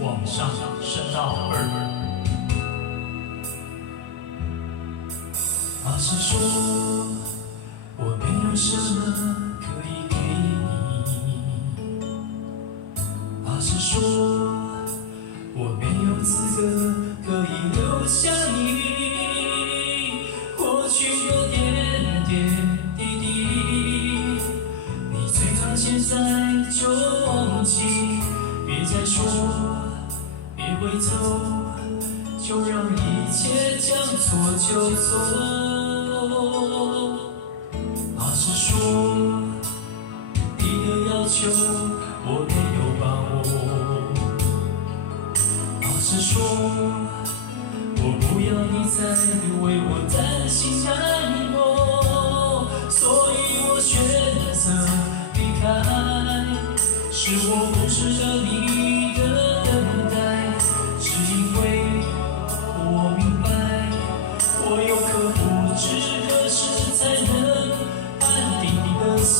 往上升到2。老实说，我没有什么可以给你。老实说，我没有资格可以留下你。过去的点点滴滴，你最好现在就忘记，别再说，别回头，就让一切将错就错。老实说，你的要求我没有把握。老实说，我不要你再为我担心难过，所以我选择离开。是我不值得你的等待，只因为我明白，我有颗不知何时才能安定你的心。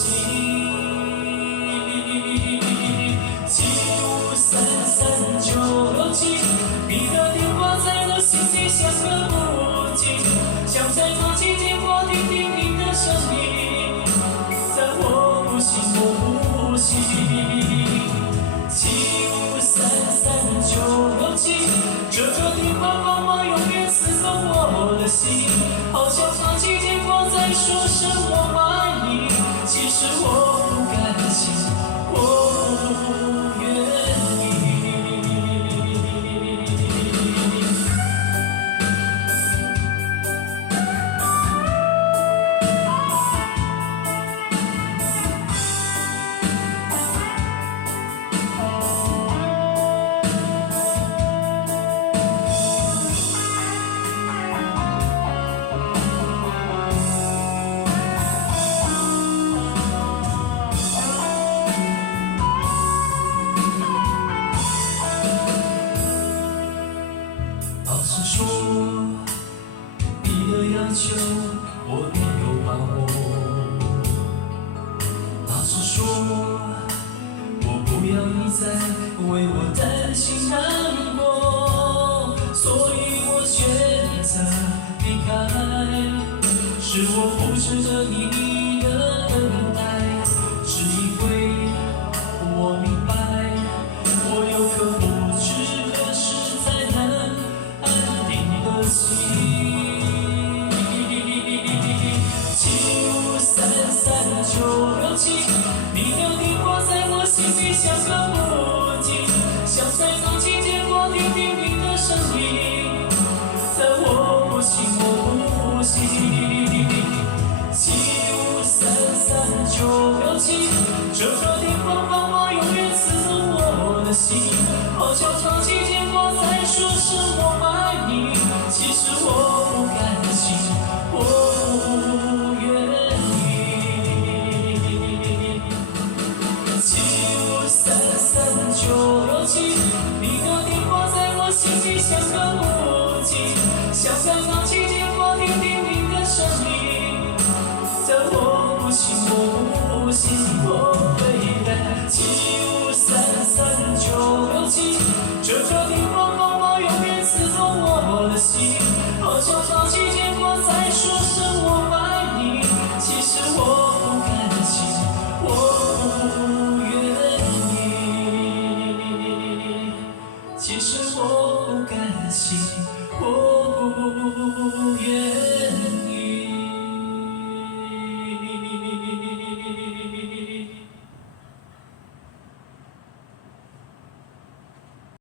7533967，你的电话在我心里响个不停，想在空气间过听听你的声音，但我不信，我不信。7533967，这个电话号码永远刺痛我的心，好像长期间我在说声我爱你，其实我不甘心，我不愿意。老实说，你的要求我没有把握。老实说，我不要你再为我担心难过，所以我选择离开。是我不值得你的等待，只因为我明白，我有颗不知何时才能安定你的心。7533967，你的电话在我心里响个不停，想在空气间我听听你的声音，但我不信，我不信。7533967，这个电话号码永远刺痛我的心，好像长期间我在说声我爱你，其实我不甘心，我不愿意。7533967，你的电话在我心里响个不停，想在长期间我听听你的声音，但我不信，我不信，我回来。7533967，这个